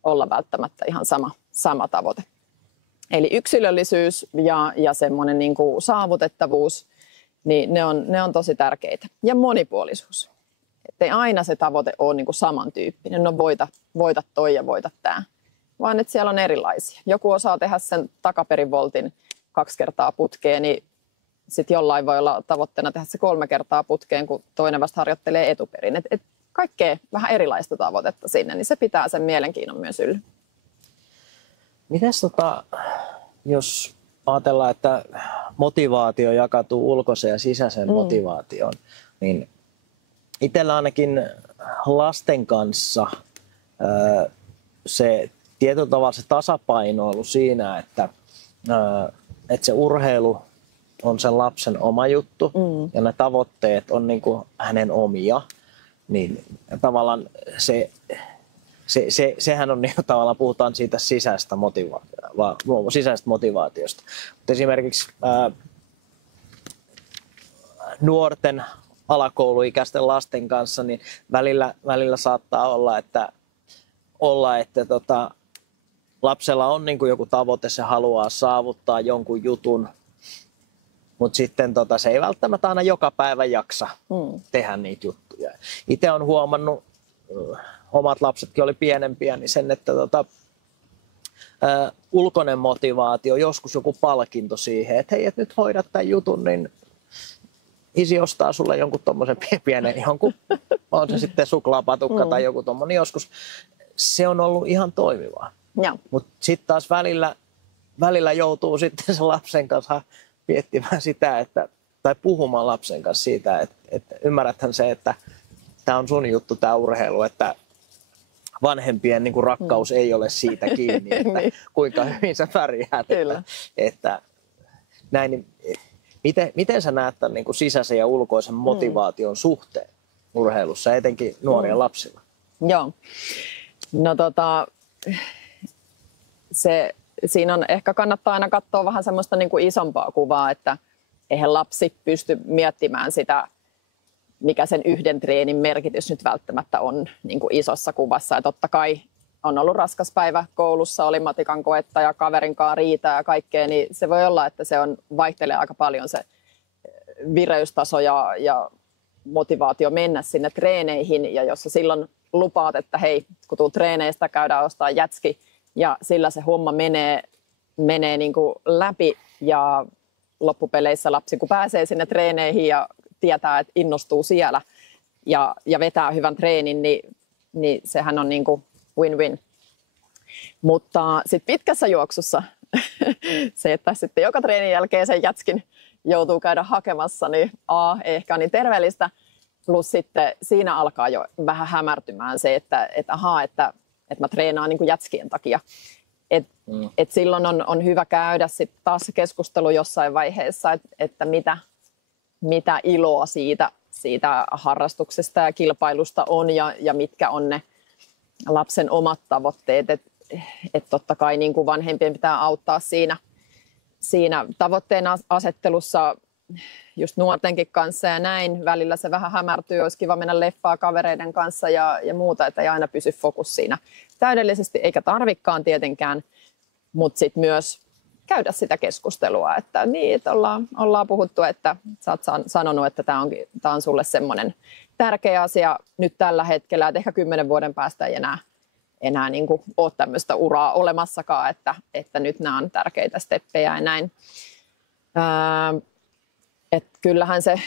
olla välttämättä ihan sama tavoite. Eli yksilöllisyys ja semmoinen niin kuin saavutettavuus, niin ne on tosi tärkeitä. Ja monipuolisuus. Että ei aina se tavoite ole niin kuin samantyyppinen, no voita toi ja voita tämä, vaan että siellä on erilaisia. Joku osaa tehdä sen takaperivoltin 2 kertaa putkeen, niin sitten jollain voi olla tavoitteena tehdä se 3 kertaa putkeen, kun toinen vasta harjoittelee etuperin. Et kaikkea vähän erilaista tavoitetta sinne, niin se pitää sen mielenkiinnon myös yllä. Mites jos ajatellaan, että motivaatio jakautuu ulkoiseen ja sisäiseen motivaatioon, niin itsellä ainakin lasten kanssa se tietyllä tavalla se tasapainoilu siinä, että se urheilu on sen lapsen oma juttu ja ne tavoitteet on niin kuin hänen omia, niin tavallaan sehän on niin tavallaan, puhutaan siitä sisäisestä motivaatiosta. Mutta esimerkiksi nuorten alakouluikäisten lasten kanssa, niin välillä saattaa olla, että lapsella on niin kuin joku tavoite, se haluaa saavuttaa jonkun jutun, mutta sitten se ei välttämättä aina joka päivä jaksa tehdä niitä juttuja. Itse olen huomannut, omat lapsetkin oli pienempiä, niin sen, että ulkoinen motivaatio, joskus joku palkinto siihen, että hei, et nyt hoidat tämän jutun, niin isi ostaa sulle jonkun tommosen pienen, on se sitten suklaapatukka tai joku tommonen joskus. Se on ollut ihan toimivaa. Mutta sitten taas välillä joutuu sitten sen lapsen kanssa miettimään sitä, tai puhumaan lapsen kanssa siitä, että ymmärräthän se, että tämä on sun juttu, tämä urheilu, että vanhempien niin kuin rakkaus ei ole siitä kiinni, että kuinka hyvin sä pärjäät. Että näin, niin miten sä näet tämän niin kuin sisäisen ja ulkoisen motivaation suhteen urheilussa, etenkin nuorien lapsilla? Joo. No siinä on ehkä kannattaa aina katsoa vähän semmoista niin kuin isompaa kuvaa, että eihän lapsi pysty miettimään sitä, mikä sen yhden treenin merkitys nyt välttämättä on niin kuin isossa kuvassa. Ja totta kai on ollut raskas päivä koulussa, oli matikan koetta ja kaverinkaan riitä ja kaikkea, niin se voi olla, että vaihtelee aika paljon se vireystaso ja motivaatio mennä sinne treeneihin. Ja jos sä silloin lupaat, että hei, kun tulet treeneistä, käydään ostaa jätski ja sillä se homma menee niin kuin läpi ja loppupeleissä lapsi, kun pääsee sinne treeneihin ja tietää, että innostuu siellä ja vetää hyvän treenin, niin sehän on niin kuin win-win. Mutta sitten pitkässä juoksussa se, että sitten joka treenin jälkeen sen jätskin joutuu käydä hakemassa, niin ei ehkä niin terveellistä. Plus sitten siinä alkaa jo vähän hämärtymään se, että mä treenaan niin kuin jätskien takia. Et silloin on hyvä käydä sitten taas se keskustelu jossain vaiheessa, että mitä iloa siitä harrastuksesta ja kilpailusta on ja mitkä on ne lapsen omat tavoitteet. Et totta kai niin kuin vanhempien pitää auttaa siinä tavoitteen asettelussa just nuortenkin kanssa ja näin. Välillä se vähän hämärtyy, olisi kiva mennä leffaa kavereiden kanssa ja muuta, että ei aina pysy fokus siinä täydellisesti, eikä tarvikaan tietenkään, mutta sitten myös käydä sitä keskustelua, että ollaan puhuttu, että sä oot sanonut, että tämä on sulle semmoinen tärkeä asia nyt tällä hetkellä, että ehkä 10 vuoden päästä ei enää niin kuin ole tämmöistä uraa olemassakaan, että nyt nämä on tärkeitä steppejä ja näin. Että kyllähän se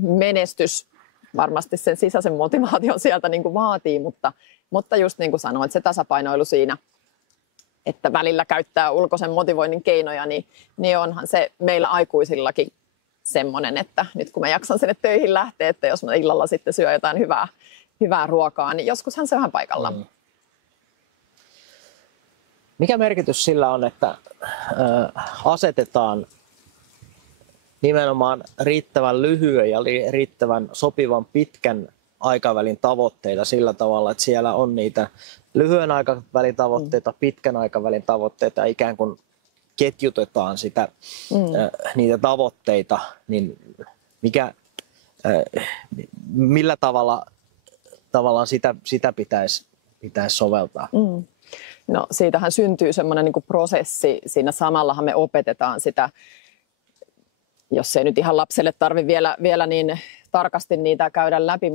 menestys varmasti sen sisäisen motivaation sieltä niin kuin vaatii, mutta just niin kuin sanoin, että se tasapainoilu siinä, että välillä käyttää ulkoisen motivoinnin keinoja, niin onhan se meillä aikuisillakin semmoinen, että nyt kun mä jaksan sinne töihin lähteä, että jos mä illalla sitten syö jotain hyvää ruokaa, niin joskushan se on vähän paikalla. Mikä merkitys sillä on, että asetetaan nimenomaan riittävän lyhyen ja riittävän sopivan pitkän aikavälin tavoitteita sillä tavalla, että siellä on niitä lyhyen aikavälin tavoitteita, pitkän aikavälin tavoitteita, ikään kuin ketjutetaan niitä tavoitteita, niin millä tavalla sitä pitäisi soveltaa? No siitähän syntyy semmoinen niin kuin prosessi. Siinä samallahan me opetetaan sitä, jos ei nyt ihan lapselle tarvitse vielä niin tarkasti niitä käydä läpi,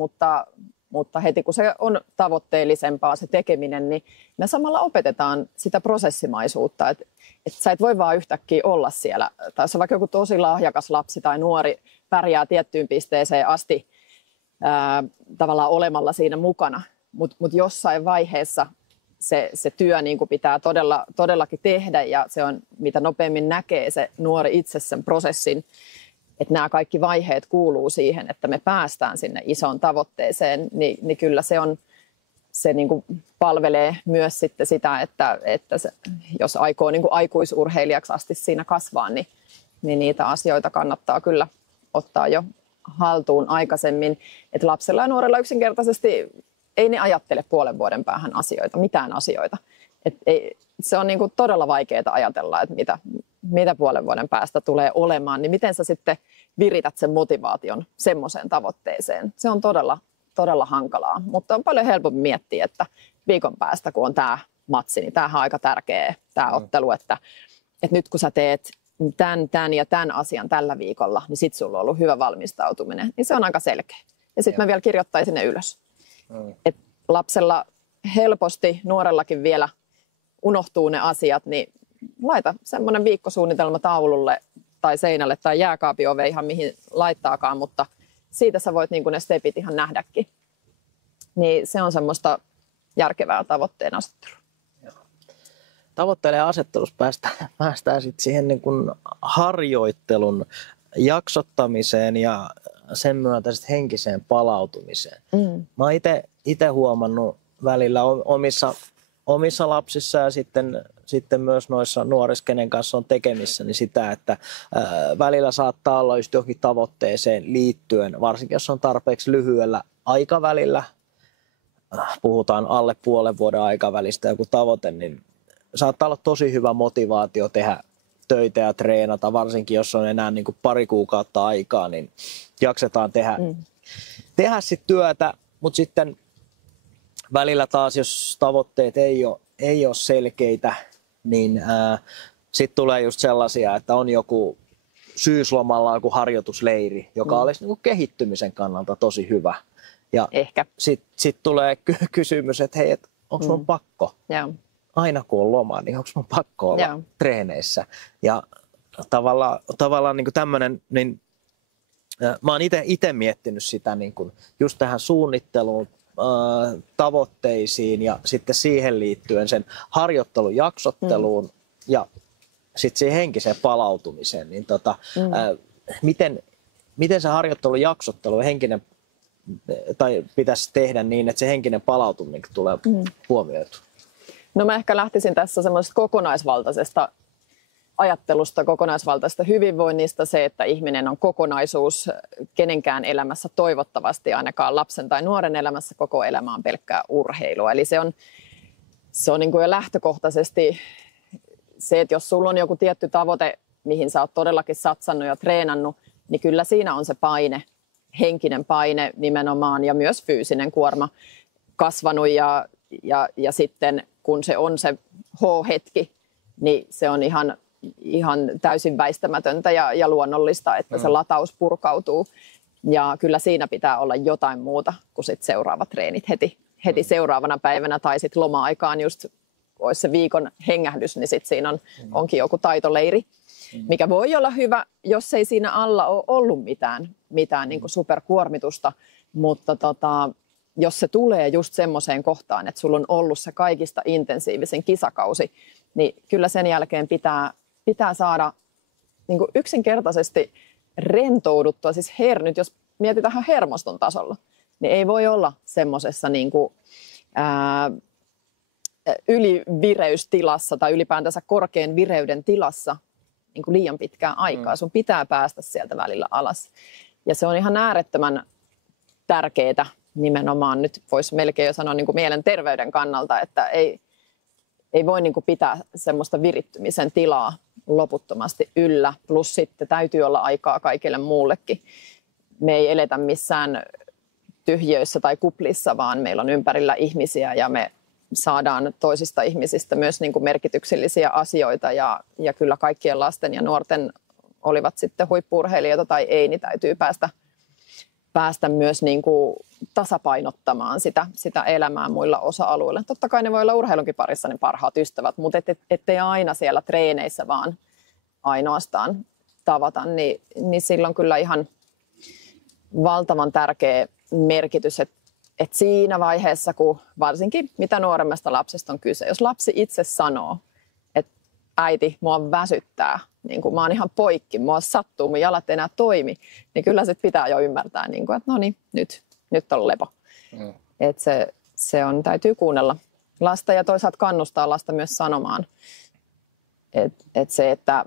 mutta heti kun se on tavoitteellisempaa se tekeminen, niin me samalla opetetaan sitä prosessimaisuutta, että sä et voi vaan yhtäkkiä olla siellä. Tai jos on vaikka joku tosi lahjakas lapsi tai nuori pärjää tiettyyn pisteeseen asti tavallaan olemalla siinä mukana, mutta jossain vaiheessa se työ niin kuin pitää todellakin tehdä ja se on mitä nopeammin näkee se nuori itse sen prosessin, että nämä kaikki vaiheet kuuluu siihen, että me päästään sinne isoon tavoitteeseen, niin kyllä se niin kuin palvelee myös sitten sitä, että se, jos aikoo niin kuin aikuisurheilijaksi asti siinä kasvaa, niin niitä asioita kannattaa kyllä ottaa jo haltuun aikaisemmin. Että lapsella ja nuorella yksinkertaisesti ei ne ajattele puolen vuoden päähän mitään asioita. Se on niin kuin todella vaikeaa ajatella, että mitä puolen vuoden päästä tulee olemaan, niin miten sä sitten virität sen motivaation semmoiseen tavoitteeseen. Se on todella hankalaa, mutta on paljon helpompi miettiä, että viikon päästä kun on tämä matsi, niin tämähän on aika tärkeä tämä ottelu, että nyt kun sä teet tämän ja tämän asian tällä viikolla, niin sit sulla on ollut hyvä valmistautuminen, niin se on aika selkeä. Ja sitten mä vielä kirjoittaisin ne ylös. Et lapsella helposti, nuorellakin vielä unohtuu ne asiat, niin laita semmoinen viikkosuunnitelma taululle tai seinälle tai jääkaapin ihan mihin laittaakaan, mutta siitä sä voit niin kuin ne stepit ihan nähdäkin. Niin se on semmoista järkevää tavoitteen asettelua. Tavoitteiden asettelussa päästään sitten siihen niin kuin harjoittelun jaksottamiseen ja sen myötä henkiseen palautumiseen. Mä oon itse huomannut välillä omissa lapsissa ja sitten myös noissa nuorissa, kenen kanssa on tekemissä, niin sitä, että välillä saattaa olla just johonkin tavoitteeseen liittyen, varsinkin jos on tarpeeksi lyhyellä aikavälillä, puhutaan alle puolen vuoden aikavälistä joku tavoite, niin saattaa olla tosi hyvä motivaatio tehdä töitä ja treenata, varsinkin jos on enää niin kuin pari kuukautta aikaa, niin jaksetaan tehdä sit työtä, mutta sitten välillä taas, jos tavoitteet ei ole selkeitä, niin sitten tulee just sellaisia, että on joku syyslomalla joku harjoitusleiri, joka olisi niin kuin kehittymisen kannalta tosi hyvä. Ja sitten tulee kysymys, että hei, onko mun pakko? Aina kun on loma, niin onko mun pakko olla treeneissä? Ja tavallaan niin kuin tämmöinen, niin mä oon itse miettinyt sitä niin kuin just tähän suunnitteluun, tavoitteisiin ja sitten siihen liittyen sen harjoittelun jaksotteluun ja sitten siihen henkiseen palautumiseen. Niin miten se harjoittelun jaksottelu ja henkinen tai pitäisi tehdä niin, että se henkinen palautuminen tulee huomioitu? No mä ehkä lähtisin tässä semmoisesta kokonaisvaltaisesta ajattelusta, kokonaisvaltaisesta hyvinvoinnista, se, että ihminen on kokonaisuus kenenkään elämässä toivottavasti, ainakaan lapsen tai nuoren elämässä koko elämä on pelkkää urheilua. Eli se on niin kuin jo lähtökohtaisesti se, että jos sulla on joku tietty tavoite, mihin sä oot todellakin satsannut ja treenannut, niin kyllä siinä on se paine, henkinen paine nimenomaan ja myös fyysinen kuorma kasvanut ja sitten kun se on se H-hetki, niin se on ihan täysin väistämätöntä ja luonnollista, että se lataus purkautuu. Ja kyllä siinä pitää olla jotain muuta kuin sit seuraavat treenit heti seuraavana päivänä tai sitten loma-aikaan just olisi se viikon hengähdys, niin sitten siinä onkin joku taitoleiri, mikä voi olla hyvä, jos ei siinä alla ole ollut mitään niin kuin superkuormitusta, mutta jos se tulee just semmoiseen kohtaan, että sulla on ollut se kaikista intensiivisen kisakausi, niin kyllä sen jälkeen pitää saada niin kuin yksinkertaisesti rentouduttua. Siis nyt jos mietitään hermoston tasolla, niin ei voi olla semmoisessa niin kuin, ylivireystilassa tai ylipäätänsä korkean vireyden tilassa niin kuin liian pitkään aikaa. Sun pitää päästä sieltä välillä alas. Ja se on ihan äärettömän tärkeää nimenomaan, nyt voisi melkein jo sanoa niin kuin mielenterveyden kannalta, että ei voi niin kuin pitää semmoista virittymisen tilaa loputtomasti yllä. Plus sitten täytyy olla aikaa kaikille muullekin. Me ei eletä missään tyhjöissä tai kuplissa, vaan meillä on ympärillä ihmisiä ja me saadaan toisista ihmisistä myös niin kuin merkityksellisiä asioita ja kyllä kaikkien lasten ja nuorten, olivat sitten huippu-urheilijoita tai ei, niin täytyy päästä myös niin kuin tasapainottamaan sitä elämää muilla osa-alueilla. Totta kai ne voi olla urheilunkin parissa ne parhaat ystävät, mutta ettei aina siellä treeneissä vaan ainoastaan tavata, niin silloin kyllä ihan valtavan tärkeä merkitys, että siinä vaiheessa, kun varsinkin mitä nuoremmasta lapsesta on kyse, jos lapsi itse sanoo, että äiti, mua väsyttää, niin kuin mä oon ihan poikki, mua sattuu, mun jalat ei enää toimi, niin kyllä sit pitää jo ymmärtää, niin kuin, että no niin, nyt on lepo. Että se on, täytyy kuunnella lasta ja toisaalta kannustaa lasta myös sanomaan, että se, että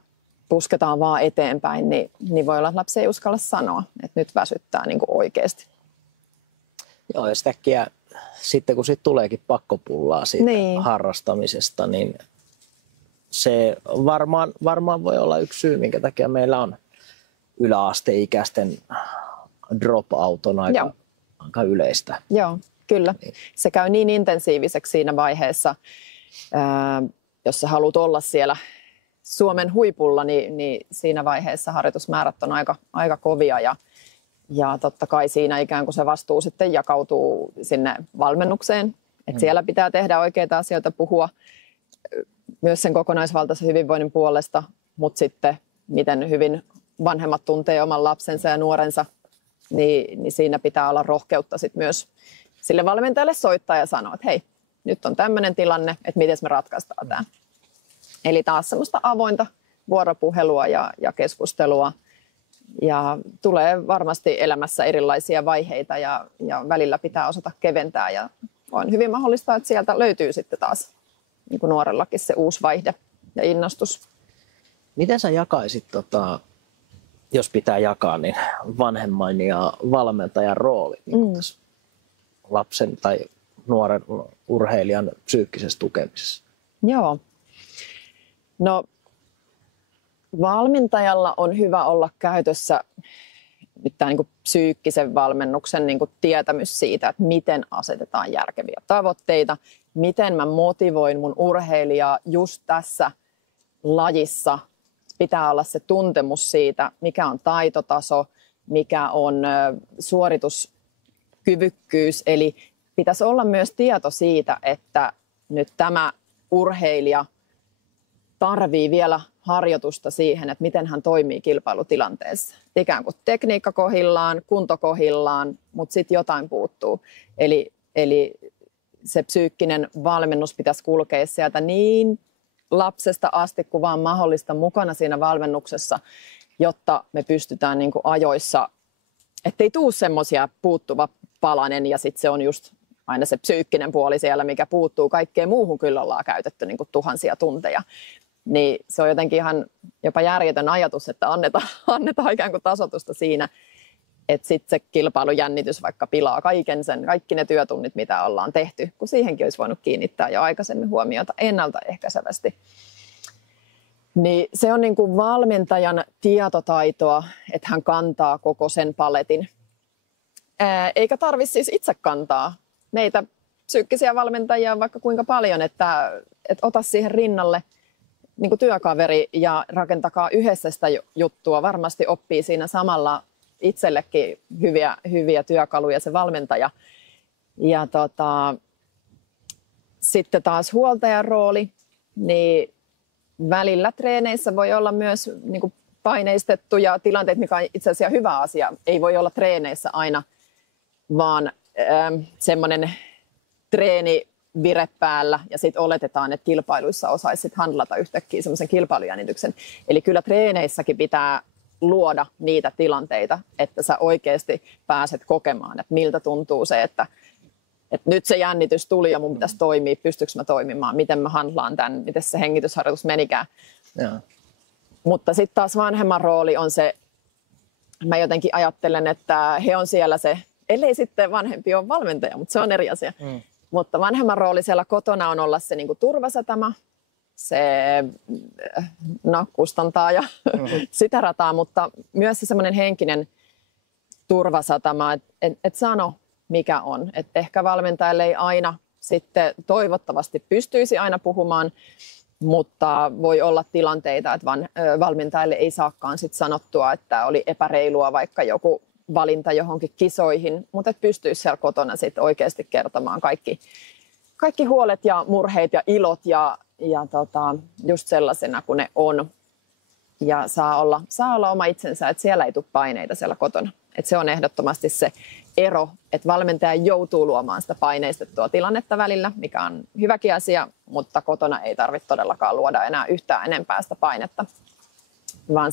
pusketaan vaan eteenpäin, niin voi olla, että lapsi ei uskalla sanoa, että nyt väsyttää niin kuin oikeasti. Joo, ja sitäkkiä, sitten kun tuleekin pakkopullaa siitä harrastamisesta, niin se varmaan voi olla yksi syy, minkä takia meillä on yläasteikäisten drop-out on aika yleistä. Joo, kyllä. Se käy niin intensiiviseksi siinä vaiheessa, jos sä haluat olla siellä Suomen huipulla, niin siinä vaiheessa harjoitusmäärät on aika kovia ja totta kai siinä ikään kuin se vastuu sitten jakautuu sinne valmennukseen. Että siellä pitää tehdä oikeita asioita, puhua myös sen kokonaisvaltaisen hyvinvoinnin puolesta, mutta sitten miten hyvin vanhemmat tuntee oman lapsensa ja nuorensa, niin siinä pitää olla rohkeutta sitten myös sille valmentajalle soittaa ja sanoa, että hei, nyt on tämmöinen tilanne, että miten me ratkaistaan tämä. Eli taas semmoista avointa vuoropuhelua ja keskustelua. Ja tulee varmasti elämässä erilaisia vaiheita ja välillä pitää osata keventää. Ja on hyvin mahdollista, että sieltä löytyy sitten taas niin kuin nuorellakin se uusi vaihde ja innostus. Miten sä jakaisit, jos pitää jakaa, niin vanhemman ja valmentajan rooli niin tässä lapsen tai nuoren urheilijan psyykkisessä tukemisessa? Joo. No, valmentajalla on hyvä olla käytössä tämä niin kuin psyykkisen valmennuksen niin kuin tietämys siitä, että miten asetetaan järkeviä tavoitteita, miten mä motivoin mun urheilijaa just tässä lajissa. Pitää olla se tuntemus siitä, mikä on taitotaso, mikä on suorituskyvykkyys. Eli pitäisi olla myös tieto siitä, että nyt tämä urheilija tarvii vielä harjoitusta siihen, että miten hän toimii kilpailutilanteessa. Ikään kuin tekniikka kohillaan, kunto kohillaan, mutta sitten jotain puuttuu. Eli se psyykkinen valmennus pitäisi kulkea sieltä niin lapsesta asti kuin vaan mahdollista mukana siinä valmennuksessa, jotta me pystytään niin kuin ajoissa, ettei tule semmoisia puuttuva palanen ja sitten se on just aina se psyykkinen puoli siellä, mikä puuttuu. Kaikkeen muuhun kyllä ollaan käytetty niin kuin tuhansia tunteja. Niin se on jotenkin ihan jopa järjetön ajatus, että annetaan ikään kuin tasoitusta siinä, että sitten se kilpailujännitys vaikka pilaa kaikki ne työtunnit, mitä ollaan tehty, kun siihenkin olisi voinut kiinnittää jo aikaisemmin huomiota ennaltaehkäisevästi. Niin se on niin kuin valmentajan tietotaitoa, että hän kantaa koko sen paletin. Eikä tarvitse siis itse kantaa. Meitä psyykkisiä valmentajia on vaikka kuinka paljon, että ota siihen rinnalle niin kuin työkaveri ja rakentakaa yhdessä sitä juttua. Varmasti oppii siinä samalla itsellekin hyviä työkaluja se valmentaja. Ja sitten taas huoltajan rooli, niin välillä treeneissä voi olla myös niin kuin paineistettuja tilanteita, mikä on itse asiassa hyvä asia. Ei voi olla treeneissä aina, vaan semmoinen treenivire päällä ja sitten oletetaan, että kilpailuissa osaisi handlata yhtäkkiä semmoisen kilpailujännityksen. Eli kyllä treeneissäkin pitää luoda niitä tilanteita, että sä oikeasti pääset kokemaan, että miltä tuntuu se, että nyt se jännitys tuli ja mun pitäisi toimia, pystyykö mä toimimaan, miten mä handlaan tämän, miten se hengitysharjoitus menikään. Ja. Mutta sitten taas vanhemman rooli on se, mä jotenkin ajattelen, että he on siellä se, ellei sitten vanhempi ole valmentaja, mutta se on eri asia. Mutta vanhemman rooli siellä kotona on olla se niin kuin turvasatama, se kustantaa ja sitä rataa, mutta myös se semmoinen henkinen turvasatama, että sano mikä on. Että ehkä valmentajalle ei aina sitten toivottavasti pystyisi aina puhumaan, mutta voi olla tilanteita, että valmentajille ei saakaan sit sanottua, että oli epäreilua vaikka joku valinta johonkin kisoihin, mutta että pystyisi siellä kotona sit oikeasti kertomaan kaikki huolet ja murheet ja ilot ja just sellaisena kuin ne on. Ja saa olla oma itsensä, että siellä ei tule paineita siellä kotona. Että se on ehdottomasti se ero, että valmentaja joutuu luomaan sitä paineistettua tilannetta välillä, mikä on hyväkin asia, mutta kotona ei tarvitse todellakaan luoda enää yhtään enempää sitä painetta, vaan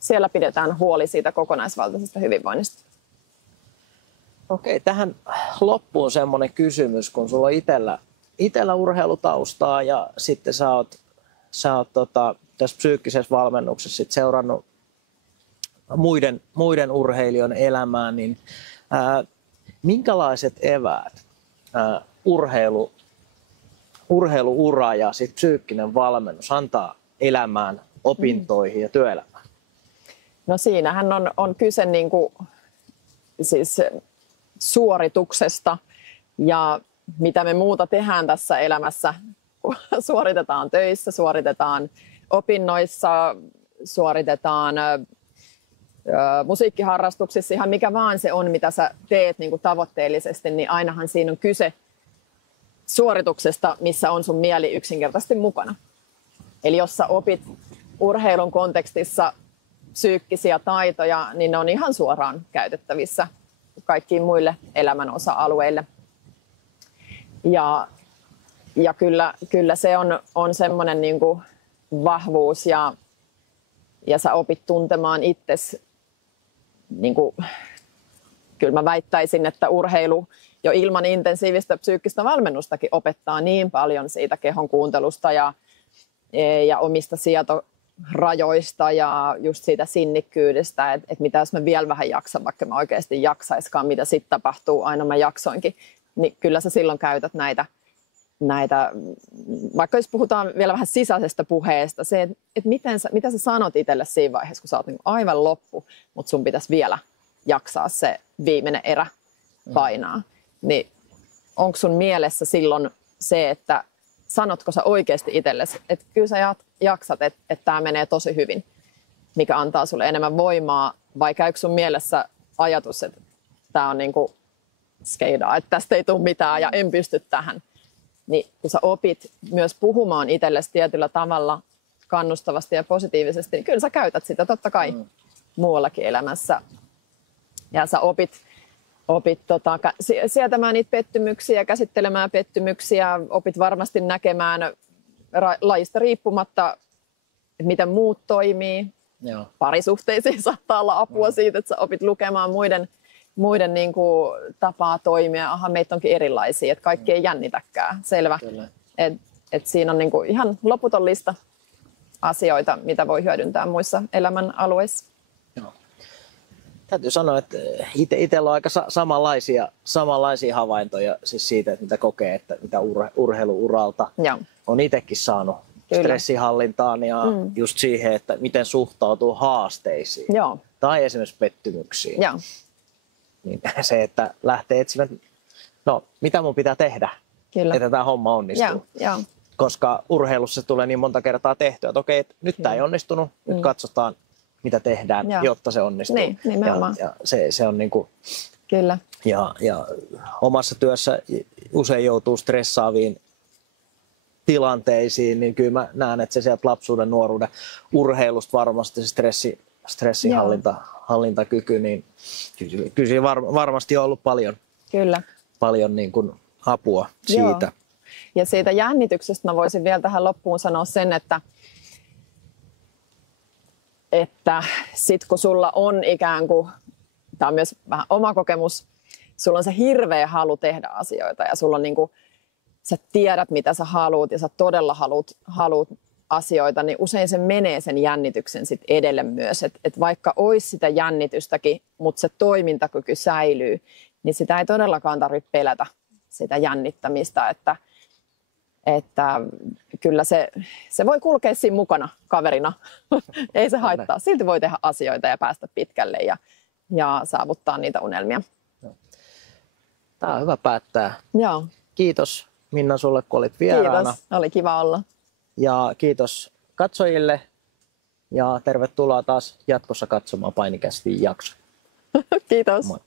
siellä pidetään huoli siitä kokonaisvaltaisesta hyvinvoinnista. Okei, tähän loppuun semmoinen kysymys, kun sulla on itsellä urheilutaustaa ja sitten sä oot tässä psyykkisessä valmennuksessa sit seurannut muiden urheilijoiden elämää, niin minkälaiset eväät urheiluura ja sit psyykkinen valmennus antaa elämään, opintoihin ja työelämään? No siinähän on kyse siis suorituksesta ja mitä me muuta tehdään tässä elämässä. Suoritetaan töissä, suoritetaan opinnoissa, suoritetaan musiikkiharrastuksissa, ihan mikä vaan se on, mitä sä teet tavoitteellisesti, niin ainahan siinä on kyse suorituksesta, missä on sun mieli yksinkertaisesti mukana. Eli jos sä opit urheilun kontekstissa psyykkisiä taitoja, niin ne on ihan suoraan käytettävissä kaikkiin muille elämän osa-alueille. Ja kyllä se on semmoinen vahvuus ja sä opit tuntemaan itsesi. Kyllä mä väittäisin, että urheilu jo ilman intensiivistä psyykkistä valmennustakin opettaa niin paljon siitä kehon kuuntelusta ja omista sietorajoista ja just siitä sinnikkyydestä, että mitä jos mä vielä vähän jaksan, vaikka mä oikeasti jaksaiskaan, mitä sitten tapahtuu, aina mä jaksoinkin, niin kyllä sä silloin käytät näitä, vaikka jos puhutaan vielä vähän sisäisestä puheesta, se, että mitä sä sanot itselle siinä vaiheessa, kun sä oot aivan loppu, mutta sun pitäisi vielä jaksaa se viimeinen erä painaa. Niin onko sun mielessä silloin se, että sanotko sä oikeasti itsellesi, että kyllä sä jaksat, että tämä menee tosi hyvin, mikä antaa sulle enemmän voimaa, vai käykö sun mielessä ajatus, että tämä on skeidaa, että tästä ei tule mitään ja en pysty tähän. Niin kun sä opit myös puhumaan itsellesi tietyllä tavalla kannustavasti ja positiivisesti, niin kyllä sä käytät sitä totta kai muuallakin elämässä. Ja sä opit sietämään niitä pettymyksiä, käsittelemään pettymyksiä, opit varmasti näkemään lajista riippumatta, miten muut toimii. Joo. Parisuhteisiin saattaa olla apua siitä, että sä opit lukemaan muiden tapaa toimia. Aha, meitä onkin erilaisia, että kaikki ei jännitäkään. Selvä. Et siinä on ihan loputon lista asioita, mitä voi hyödyntää muissa elämän alueissa. Joo. Täytyy sanoa, että itsellä on aika samanlaisia havaintoja siis siitä, että mitä kokee, että mitä urheiluuralta on itsekin saanut. Kyllä. Stressinhallintaan ja just siihen, että miten suhtautuu haasteisiin tai esimerkiksi pettymyksiin. Joo. Niin se, että lähtee etsimään, mitä mun pitää tehdä, että tämä homma onnistuu. Ja. Koska urheilussa tulee niin monta kertaa tehtyä, että okei, nyt tämä ei onnistunut, nyt katsotaan, mitä tehdään, jotta se onnistuu. Niin, nimenomaan. Ja se on Kyllä. Ja omassa työssä usein joutuu stressaaviin tilanteisiin, niin kyllä mä näen, että se sieltä lapsuuden, nuoruuden urheilusta varmasti se stressinhallintakyky, niin kyllä siinä varmasti on ollut paljon niin kuin apua siitä. Joo. Ja siitä jännityksestä mä voisin vielä tähän loppuun sanoa sen, että sit kun sulla on ikään kuin, tämä on myös vähän oma kokemus, sulla on se hirveä halu tehdä asioita ja sulla on sä tiedät mitä sä haluut ja sä todella haluut asioita, niin usein se menee sen jännityksen sit edelle myös. Et vaikka olisi sitä jännitystäkin, mutta se toimintakyky säilyy, niin sitä ei todellakaan tarvitse pelätä sitä jännittämistä, että kyllä se voi kulkea siinä mukana kaverina. Ei se haittaa. Silti voi tehdä asioita ja päästä pitkälle ja saavuttaa niitä unelmia. Tämä on hyvä päättää kiitos Minna sulle, kun olit vieraana. Kiitos, oli kiva olla. Ja kiitos katsojille ja tervetuloa taas jatkossa katsomaan Painikästin jaksoa. Kiitos. Moi.